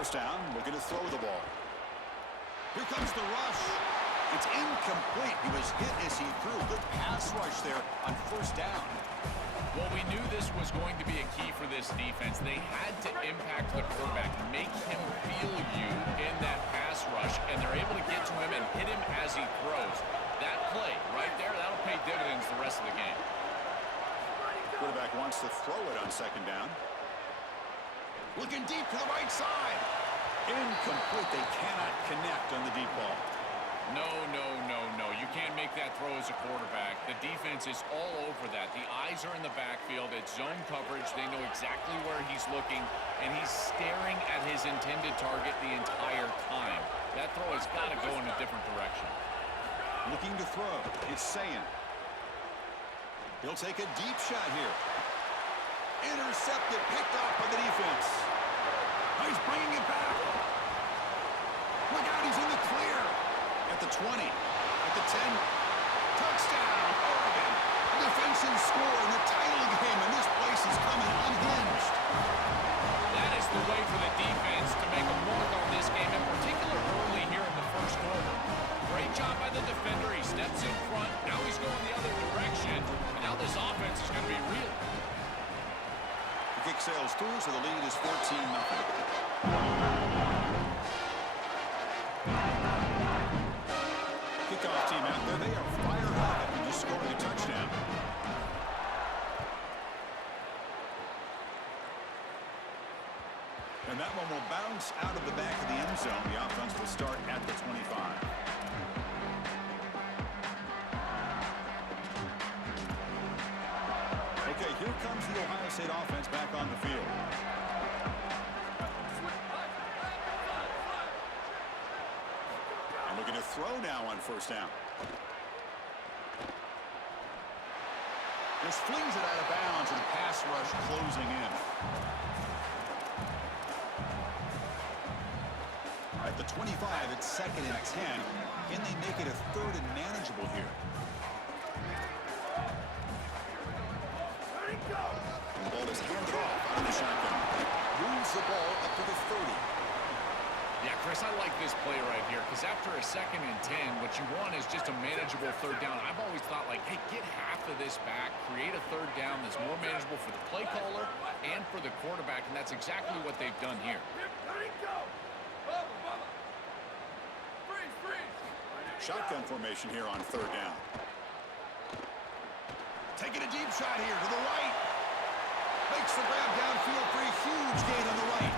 First down, looking to throw the ball. Here comes the rush. It's incomplete. He was hit as he threw. Good pass rush there on first down. Well, we knew this was going to be a key for this defense. They had to impact the quarterback, make him feel you in that pass rush, and they're able to get to him and hit him as he throws. That play right there, that'll pay dividends the rest of the game. Quarterback wants to throw it on second down. Looking deep to the right side. Incomplete. They cannot connect on the deep ball. No. You can't make that throw as a quarterback. The defense is all over that. The eyes are in the backfield. It's zone coverage. They know exactly where he's looking, and he's staring at his intended target the entire time. That throw has got to go in a different direction. Looking to throw. It's Sayan. He'll take a deep shot here. Intercepted, picked off by the defense. He's bringing it back. Look out, he's in the clear. At the 20, at the 10. Touchdown, Oregon. A defensive score in the title game, and this place is coming unhinged. That is the way for the defense to make a mark on this game, in particular early here in the first quarter. Great job by the defender. He steps in front. Now he's going the other direction, and now this offense is going to be real. The kick sails through, so the lead is 14-0. Kickoff team out there. They are fired up after just scoring a touchdown. And that one will bounce out of the back of the end zone. The offense will start at the 25. Okay, here comes the Ohio State offense back on the field. And looking to throw now on first down. Just flings it out of bounds, and the pass rush closing in. At the 25, it's second and 10. Can they make it a third and manageable here? And the ball is handed off out of the shotgun. Moves the ball up to the 30. Yeah, Chris, I like this play right here because after a second and 10, what you want is just a manageable third down. I've always thought, like, hey, get half of this back, create a third down that's more manageable for the play caller and for the quarterback, and that's exactly what they've done here. Shotgun formation here on third down. Taking a deep shot here to the right. Makes the grab downfield for a huge gain on the right.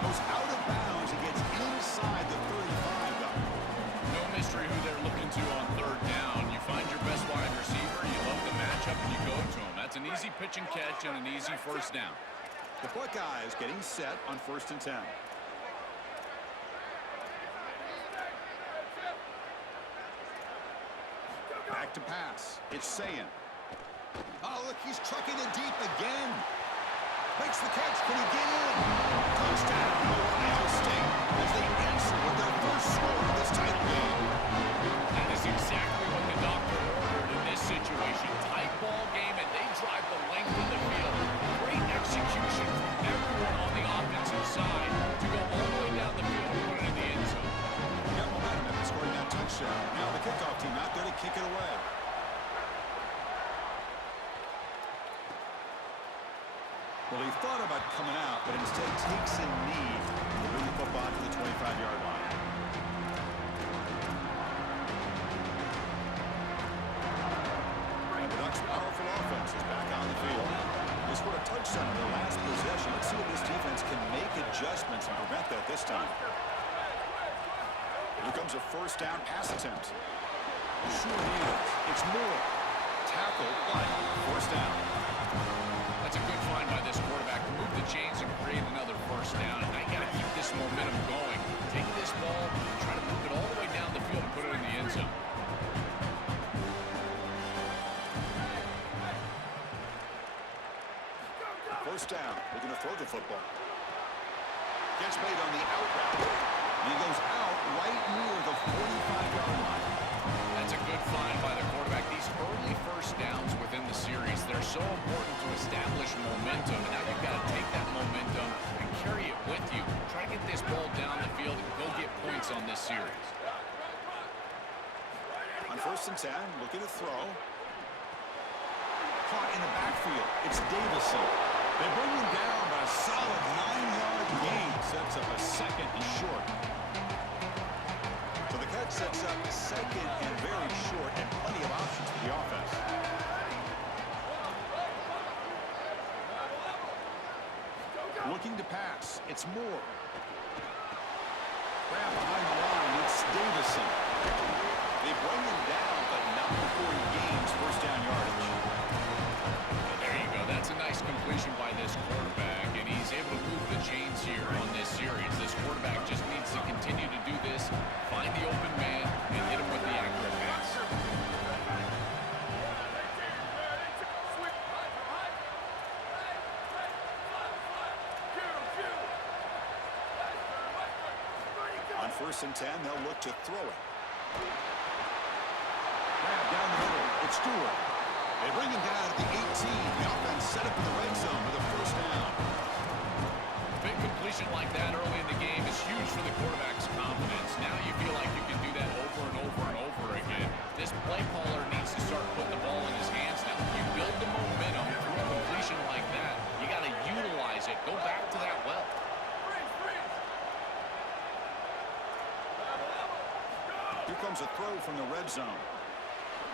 Goes out of bounds. He gets inside the 35, though. No mystery who they're looking to on third down. You find your best wide receiver, you love the matchup, and you go to him. That's an easy pitch and catch and an easy first down. The Buckeyes getting set on first and 10. Back to pass. It's Sayan. Oh, look, he's trucking it deep again. Makes the catch. Can he get in? Touchdown, Ohio State, as they answer with their first score of this title game. That is exactly what the doctor ordered in this situation. Tight ball game, and they drive the length of the field. Great execution from everyone on the offensive side to go all the way down the field and put it in the end zone. Got momentum after scoring that touchdown. Now the kickoff team out there to kick it away. Well, he thought about coming out, but instead takes a knee to bring the football to the 25-yard line. And the Ducks' powerful offense is back on the field. They scored a touchdown on their last possession. Let's see if this defense can make adjustments and prevent that this time. Here comes a first down pass attempt. Sure he is. It's Moore. Tackle, but first down. That's a good find by this quarterback to move the chains and create another first down. And I got to keep this momentum going. Take this ball and try to move it all the way down the field and put it in the end zone. First down. We're going to throw the football. Gets made on the out route. And he goes out right near the 45-yard line. That's a good find by the quarterback. These early first downs within the series, they're so important to establish momentum. And now you've got to take that momentum and carry it with you. Try to get this ball First and 10, looking to throw. Caught in the backfield. It's Davison. They bring him down by a solid 9-yard gain. Sets up a second and short. So the catch sets up a second and very short and plenty of options for the offense. Looking to pass. It's Moore. Grab behind the line. It's Davison. They bring him down, but not before he gains first down yardage. And there you go. That's a nice completion by this quarterback, and he's able to move the chains here on this series. This quarterback just needs to continue to do this, find the open man, and hit him with the accurate pass. On first and 10, they'll look to throw it. Grab down the middle. It's Stewart. They bring him down at the 18. The offense set up in the red zone with a first down. A big completion like that early in the game is huge for the quarterback's confidence. Now you feel like you can do that over and over and over again. This play caller needs to start putting the ball in his hands now. You build the momentum through a completion like that. You got to utilize it. Go back to that well. Here comes a throw from the red zone.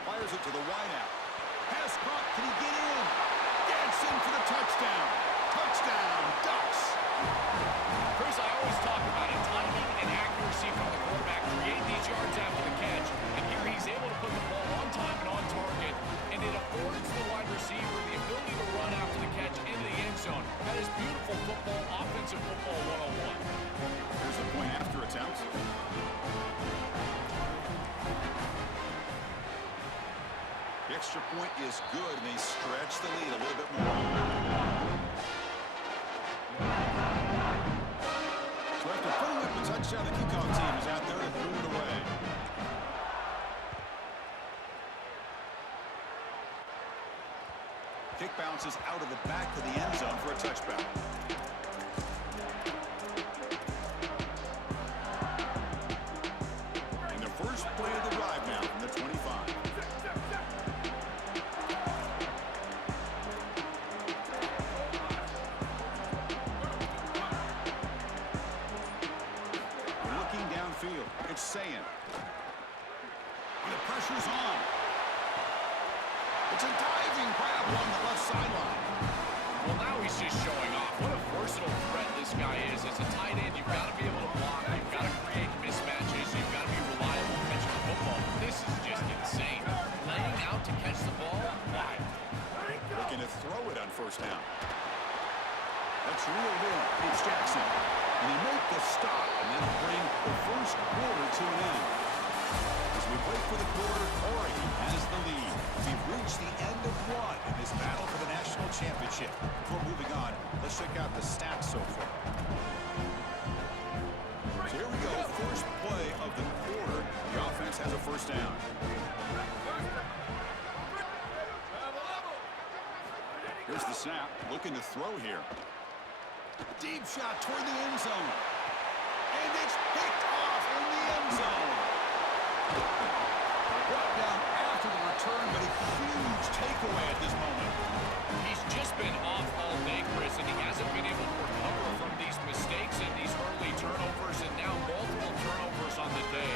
Fires it to the wideout. Pass caught. Can he get in? Gets in for the touchdown. Touchdown, Ducks. Chris, I always talk about it. Timing and accuracy from the quarterback create these yards after the catch. And here he's able to put the ball on time and on target. And it affords the wide receiver the ability to run after the catch into the end zone. That is beautiful football, offensive football 101. Here's a point after attempt. The extra point is good, and they stretch the lead a little bit more. So after putting up a touchdown, the kickoff team is out there to throw it away. Kick bounces out of the back of the end zone for a touchback. And the first play of the drive now from the 25. It's saying. The pressure's on. It's a diving grab along the left sideline. Well, now he's just showing off. What a versatile threat this guy is. As a tight end, you've got to be able to block. You've got to create mismatches. You've got to be reliable catching the football. This is just insane. Laying out to catch the ball? Why? Looking to throw it on first down. That's reeled in. It's Jackson. And he make the stop, and that'll bring the first quarter to an end. As we wait for the quarter, Oregon has the lead. We've reached the end of one in this battle for the national championship. Before moving on, let's check out the stats so far. So here we go, first play of the quarter. The offense has a first down. Here's the snap, looking to throw here. Deep shot toward the end zone. And it's picked off in the end zone. Brought down after the return, but a huge takeaway at this moment. He's just been off all day, Chris, and he hasn't been able to recover from these mistakes and these early turnovers, and now multiple turnovers on the day.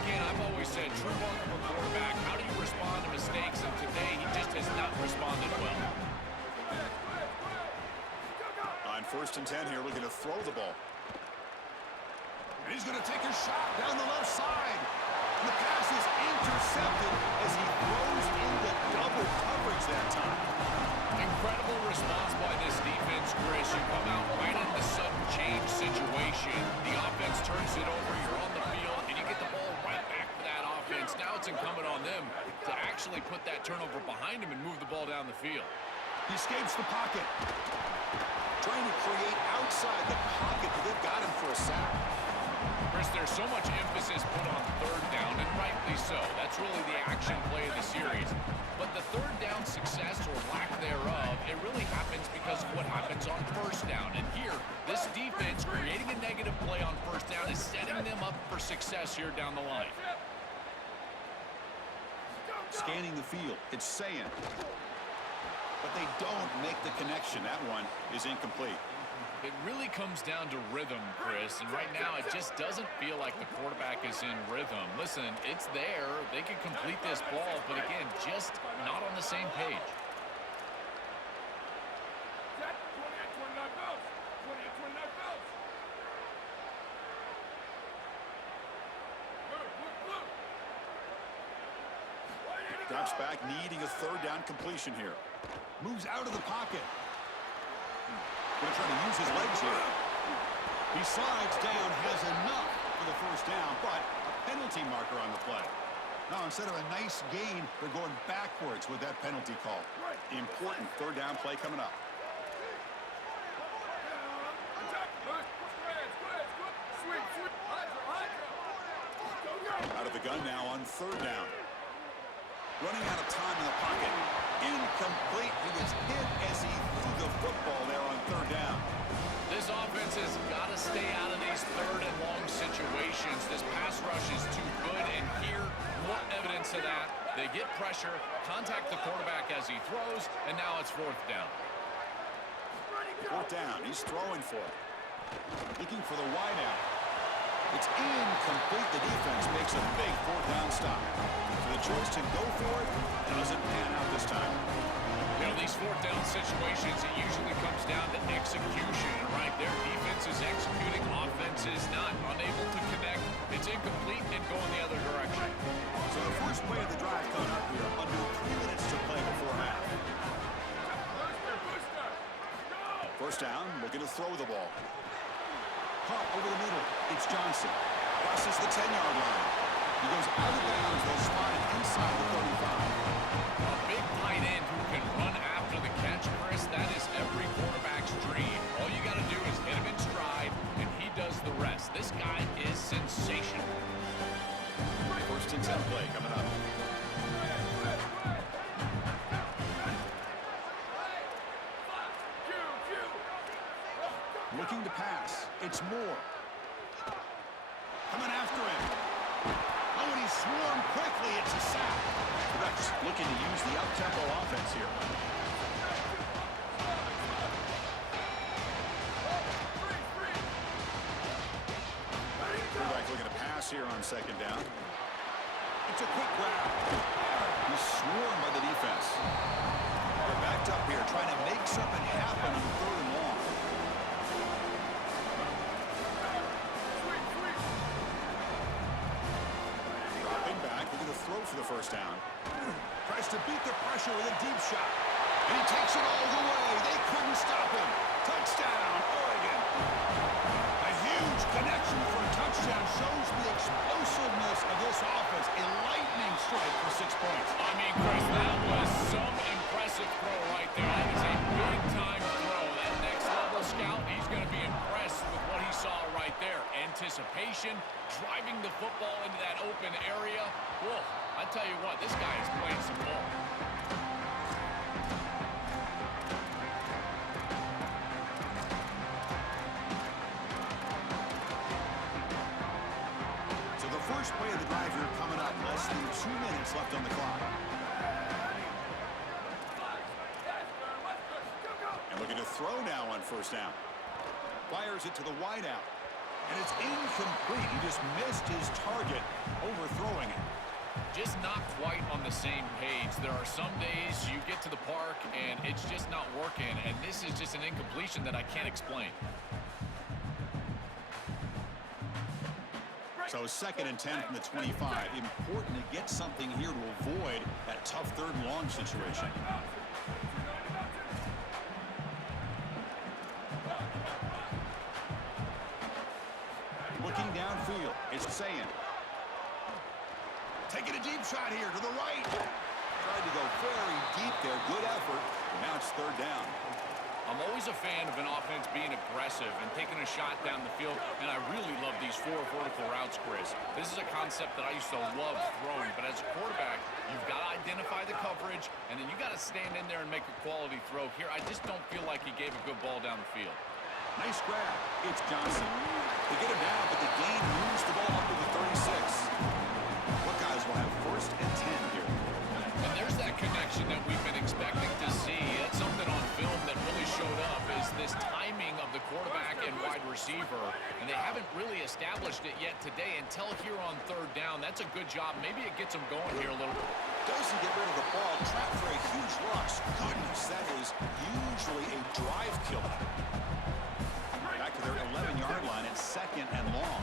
Again, I've always said, true mark of a quarterback, how do you respond to mistakes? And today, he just has not responded well. First and 10 here, looking to throw the ball. And he's going to take a shot down the left side. And the pass is intercepted as he throws into double coverage that time. Incredible response by this defense, Chris. You come out right in the sudden change situation. The offense turns it over, you're on the field, and you get the ball right back to that offense. Now it's incumbent on them to actually put that turnover behind him and move the ball down the field. He escapes the pocket. Trying to create outside the pocket, but they've got him for a sack. Chris, there's so much emphasis put on third down, and rightly so. That's really the action play of the series. But the third down success or lack thereof, it really happens because of what happens on first down. And here, this defense creating a negative play on first down is setting them up for success here down the line. Scanning the field. It's saying. But they don't make the connection. That one is incomplete. It really comes down to rhythm, Chris, and right now it just doesn't feel like the quarterback is in rhythm. Listen, it's there. They can complete this ball, but again, just not on the same page. Drops back, needing a third down completion here. Moves out of the pocket. Going to try to use his legs here. He slides down, has enough for the first down, but a penalty marker on the play. Now, instead of a nice gain, they're going backwards with that penalty call. Important third down play coming up. Out of the gun now on third down. Running out of time in the pocket. Incomplete. He was hit as he threw the football there on third down. This offense has got to stay out of these third and long situations. This pass rush is too good, and here, more evidence of that. They get pressure, contact the quarterback as he throws, and now it's fourth down. Fourth down. He's throwing for it. Looking for the wideout. It's incomplete. The defense makes a big fourth down stop. So the choice to go for it doesn't pan out this time. You know, these fourth down situations, it usually comes down to execution, right? Their defense is executing, offense is not, unable to connect. It's incomplete and going the other direction. So the first play of the drive coming up here, under 3 minutes to play before half. First down, looking to throw the ball. Caught over the middle. It's Johnson. Crosses the 10-yard line. He goes out of bounds. They'll spot it inside the 35. A big tight end who can run after the catch, Chris. That is every quarterback's dream. All you got to do is hit him in stride, and he does the rest. This guy is sensational. First and 10 play coming up. Looking to pass. It's Moore. Coming after him. Oh, and he swarmed quickly. It's a sack. Rex looking to use the up-tempo offense here. Quarterback looking to pass here on second down. It's a quick grab. He's swarmed by the defense. They're backed up here trying to make something happen on third and long. Throw for the first down. Tries to beat the pressure with a deep shot. And he takes it all the way. They couldn't stop him. Touchdown, Oregon. A huge connection for a touchdown shows the explosiveness of this offense. A lightning strike for 6 points. I mean, Chris, that was some impressive throw right there. That is a big-time throw. That next-level scout, he's going to be impressed with what he saw right there. Anticipation, driving the football into that open area. Whoa, I tell you what, this guy is playing some ball. So the first play of the drive here coming up. Less than 2 minutes left on the clock. And looking to throw now on first down. Fires it to the wideout. And it's incomplete. He just missed his target, overthrowing it. Just not quite on the same page. There are some days you get to the park and it's just not working, and this is just an incompletion that I can't explain. So second and 10 from the 25. Important to get something here to avoid that tough third and long situation. Looking downfield, it's saying. Taking a deep shot here to the right. Tried to go very deep there. Good effort. And now it's third down. I'm always a fan of an offense being aggressive and taking a shot down the field, and I really love these 4 vertical routes, Chris. This is a concept that I used to love throwing, but as a quarterback, you've got to identify the coverage, and then you got to stand in there and make a quality throw. Here, I just don't feel like he gave a good ball down the field. Nice grab. It's Johnson. They get him down, but the gain moves the ball up to the 36. Buckeyes will have first and 10 here. And there's that connection that we've been expecting to see. It's something on film that really showed up is this timing of the quarterback and wide receiver. And they haven't really established it yet today until here on third down. That's a good job. Maybe it gets them going here a little bit. Doesn't get rid of the ball. Trapped for a huge loss. Goodness, that is usually a drive killer. Back to their 11-yard line at 2nd and long.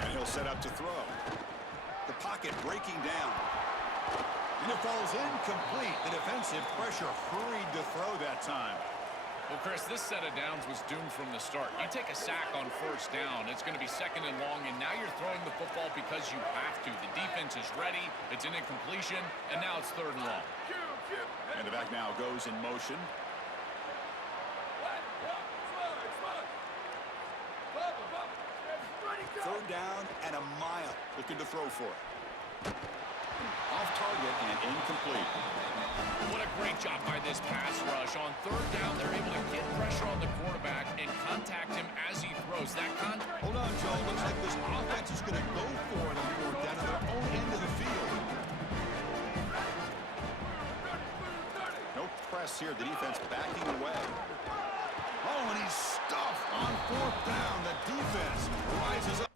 And he'll set up to throw. The pocket breaking down. And it falls incomplete. The defensive pressure hurried to throw that time. Well, Chris, this set of downs was doomed from the start. You take a sack on first down, it's going to be 2nd and long, and now you're throwing the football because you have to. The defense is ready, it's an incompletion, and now it's 3rd and long. And the back now goes in motion. Third down and a mile. Looking to throw for it. Off target and incomplete. What a great job by this pass rush. On 3rd down, they're able to get pressure on the quarterback and contact him as he throws. Hold on, Joe. Looks like this offense is going to go for it on 4th down to their own end of the field. No press here. The defense backing away. Oh, and he's stuffed on 4th down. The defense rises up.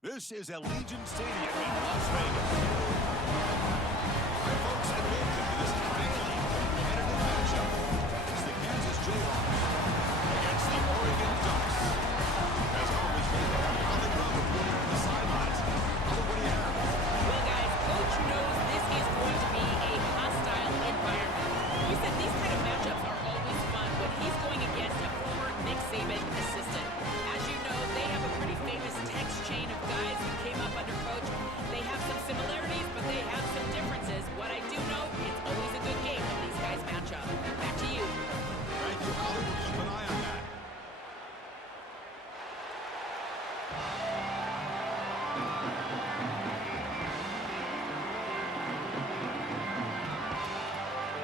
This is Allegiant Stadium in Las Vegas. Hi, folks, and welcome to this highly competitive matchup. It's the Kansas Jayhawks against the Oregon Ducks. As always, we have Holly Rowe reporting from the sidelines. Holly, what do you have? Well, guys, Coach knows this is going to be a hostile environment. He said these kind of matchups are always fun when he's going against a former Nick Saban assistant. As you know, they have a pretty famous text chain of guys who came up under Coach. They have some similarities, but they have some differences. What I do know, it's always a good game when these guys match up. Back to you. Thank you, Holly. We'll keep an eye on that.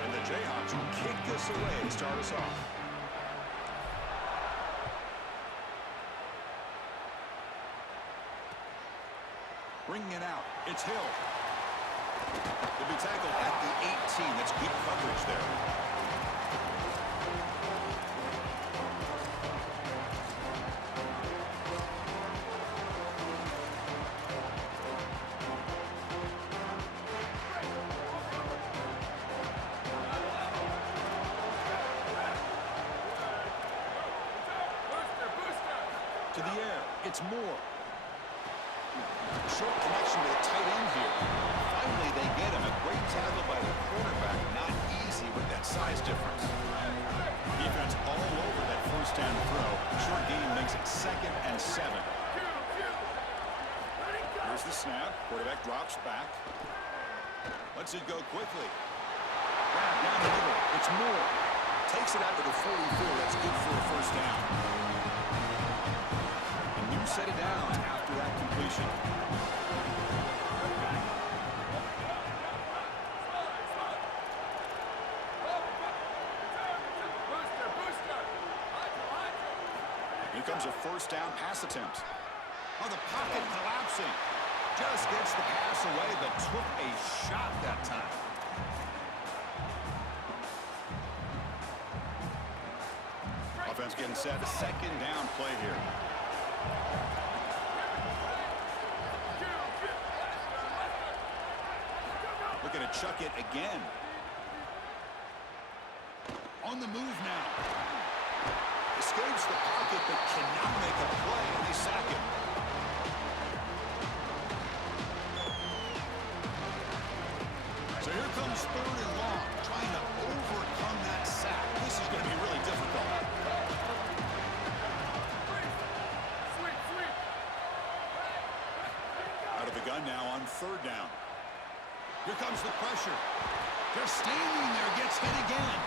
And the Jayhawks will kick this away to start us off. Bringing it out, it's Hill. He'll be tackled at the 18. That's good coverage there. To the air. It's Moore. Short connection to the tight end here. Finally, they get him. A great tackle by the quarterback. Not easy with that size difference. Defense all over that first down throw. Short gain makes it 2nd and 7. Here's the snap. Quarterback drops back. Lets it go quickly. Grab down the middle. It's Moore. Takes it out to the 44. That's good for a first down. And you set it down after that completion. Here comes a first down pass attempt. Oh, the pocket collapsing. Just gets the pass away, but took a shot that time. Offense getting set. A 2nd down play here. Looking to chuck it again. On the move now. Escapes the pocket, but cannot make a play, and they sack him. So here comes 3rd and long, trying to overcome that sack. This is going to be really difficult. Out of the gun now on 3rd down. Here comes the pressure. They're standing there, gets hit again.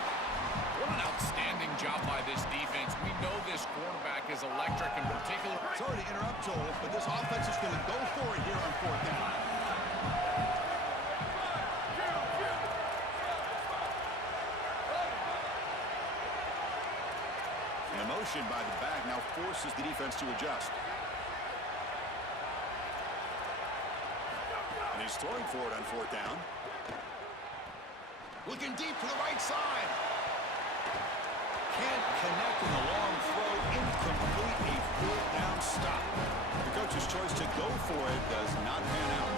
What an outstanding job by this defense. We know this quarterback is electric in particular. Sorry to interrupt, Joel, but this offense is going to go for it here on 4th down. And a motion by the back now forces the defense to adjust. And he's throwing for it on 4th down. Looking deep to the right side. Can't connect in the long throw. Incomplete. A 4th down stop. The coach's choice to go for it does not pan out.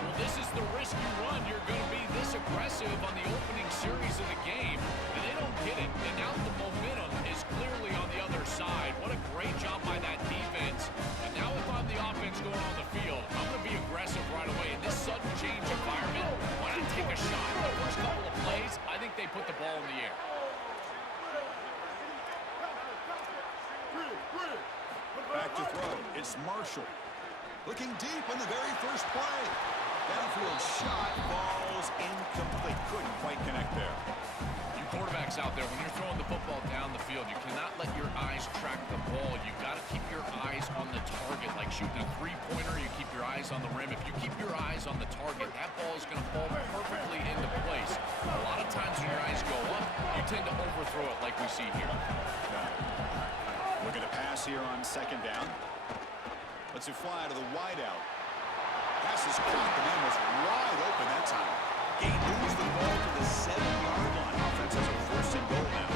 Well, this is the risk you run. You're going to be this aggressive on the opening series of the game, and they don't get it. And now the momentum is clearly on the other side. What a great job by that defense. And now if I'm the offense going on the field, I'm going to be aggressive right away. In this sudden change environment, why not take a shot? The first couple of plays, I think they put the ball in the air. Back to throw. It's Marshall. Looking deep on the very first play. Downfield shot falls incomplete. Couldn't quite connect there. You quarterbacks out there, when you're throwing the football down the field, you cannot let your eyes track the ball. You've got to keep your eyes on the target. Like shooting a three-pointer, you keep your eyes on the rim. If you keep your eyes on the target, that ball is going to fall perfectly into place. A lot of times when your eyes go up, you tend to overthrow it like we see here. Looking to pass here on 2nd down. Lets it fly to the wideout. Pass is caught. The man was wide open that time. Gain moves the ball to the 7-yard line. Offense has a 1st and goal now.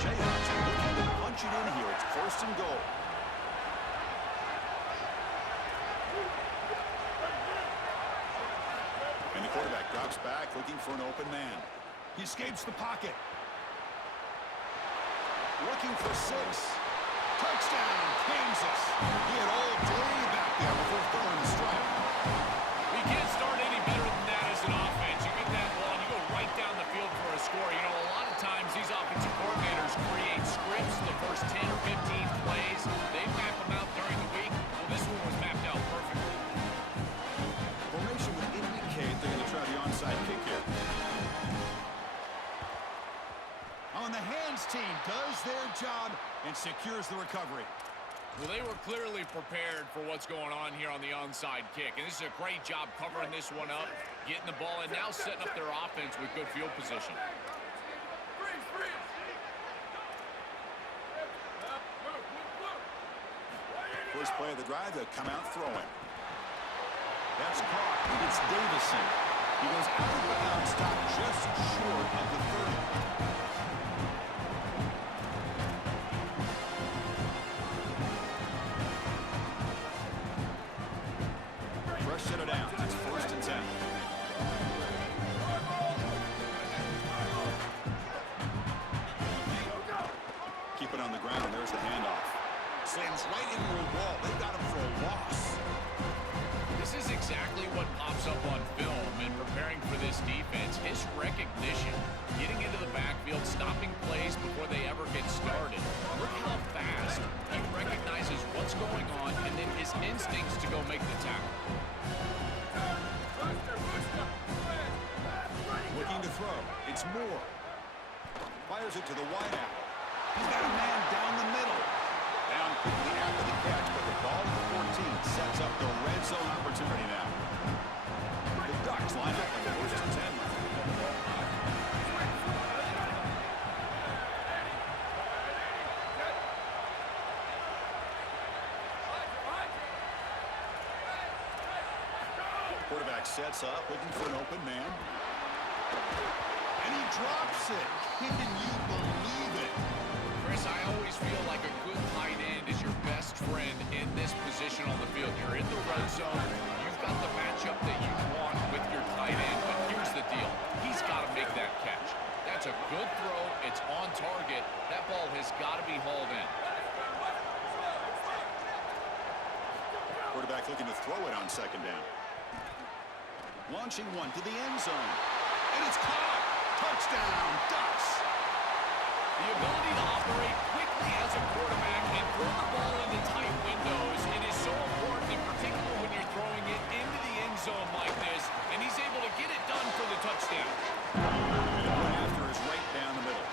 Jayhawks are looking to punch it in here. It's 1st and goal. And the quarterback drops back, looking for an open man. He escapes the pocket. Looking for 6. Touchdown, Kansas. He had all day back there before throwing the strike. We can't start any better than that as an offense. You get that ball and you go right down the field for a score. You know, a lot of times these offensive coordinators create scripts the first 10 or 15 plays. They map them out during the week. Well, this one was mapped out perfectly. Formation would indicate they're going to try the onside kick here. On the hands team does their job and secures the recovery. Well, they were clearly prepared for what's going on here on the onside kick. And this is a great job covering this one up, getting the ball, and now setting up their offense with good field position. First play of the drive, they'll come out throwing. That's caught. It's Davison. He goes out of bounds, stopped just short of the 30. Set it down. It's 1st and 10. Keep it on the ground. There's the handoff. Slams right into a wall. They got him for a loss. This is exactly what pops up on film in preparing for this defense. His recognition, getting into the backfield, stopping plays before they ever get started. Look how fast he recognizes what's going on and then his instincts to go make the tackle. Looking to throw. It's Moore. Fires it to the wideout. He's got a man down the middle. Down quickly after the catch, but the ball at the 14 sets up the red zone opportunity now. The Ducks line up on the first and 10. Quarterback sets up, looking for an open man. And he drops it. Can you believe it? Chris, I always feel like a good tight end is your best friend in this position on the field. You're in the red zone. You've got the matchup that you want with your tight end, but here's the deal. He's got to make that catch. That's a good throw. It's on target. That ball has got to be hauled in. Quarterback looking to throw it on second down. Launching one to the end zone. And it's caught. Touchdown, Ducks. The ability to operate quickly as a quarterback and throw the ball into tight windows, it is so important, in particular when you're throwing it into the end zone like this, and he's able to get it done for the touchdown. And the run after is right down the middle.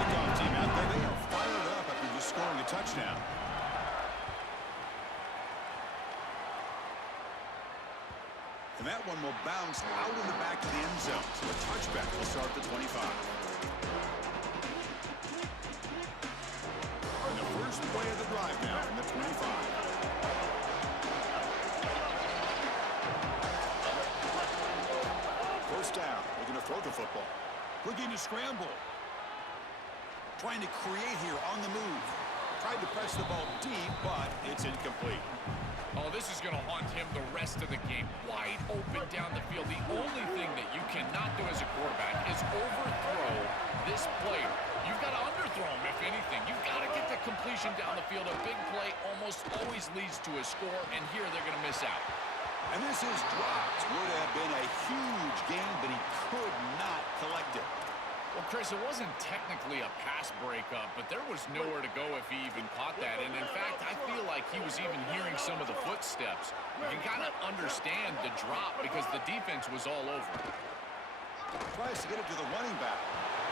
Kickoff team out there, they are fired up after just scoring a touchdown. And that one will bounce out in the back of the end zone. So a touchback will start the 25. And the first play of the drive now from the 25. First down, looking to throw the football. Looking to scramble. Trying to create here on the move. Tried to press the ball deep, but it's incomplete. Oh, this is going to haunt him the rest of the game. Wide open down the field. The only thing that you cannot do as a quarterback is overthrow this player. You've got to underthrow him, if anything. You've got to get the completion down the field. A big play almost always leads to a score, and here they're going to miss out. And this is dropped. Would have been a huge game, but he could not collect it. Well, Chris, it wasn't technically a pass breakup, but there was nowhere to go if he even caught that. And, in fact, I feel like he was even hearing some of the footsteps. You can kind of understand the drop because the defense was all over. Tries to get it to the running back.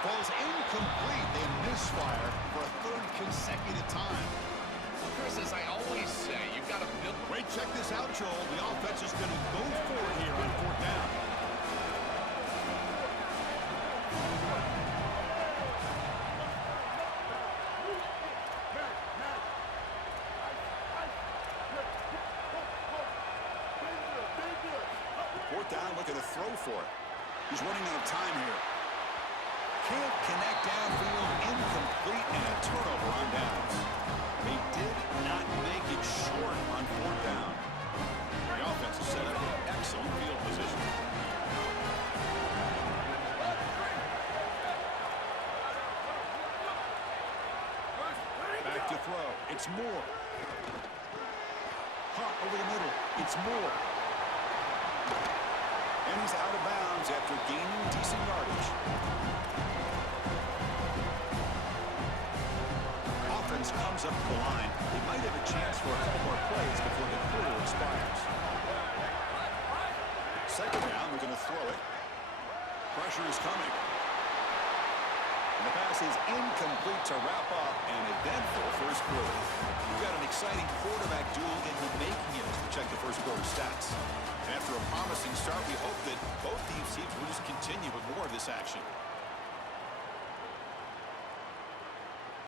Ball's incomplete. They misfire for a third consecutive time. Chris, as I always say, you've got to build. Great, check this out, Joel. The offense is going to go for it here on fourth down. Fourth down, looking to throw for it. He's running out of time here. Can't connect downfield, incomplete, and a turnover on downs. They did not make it short on fourth down. The offense is set up in excellent field position. Back to throw. It's Moore. Hot over the middle. It's Moore. And he's out of bounds after gaining decent yardage. Offense comes up to the line. They might have a chance for a couple more plays before the quarter expires. Second down, we're going to throw it. Pressure is coming. And the pass is incomplete to wrap up an eventful first quarter. We've got an exciting quarterback duel in the making here as we check the first quarter stats. And after a promising start, we hope that both these teams will just continue with more of this action.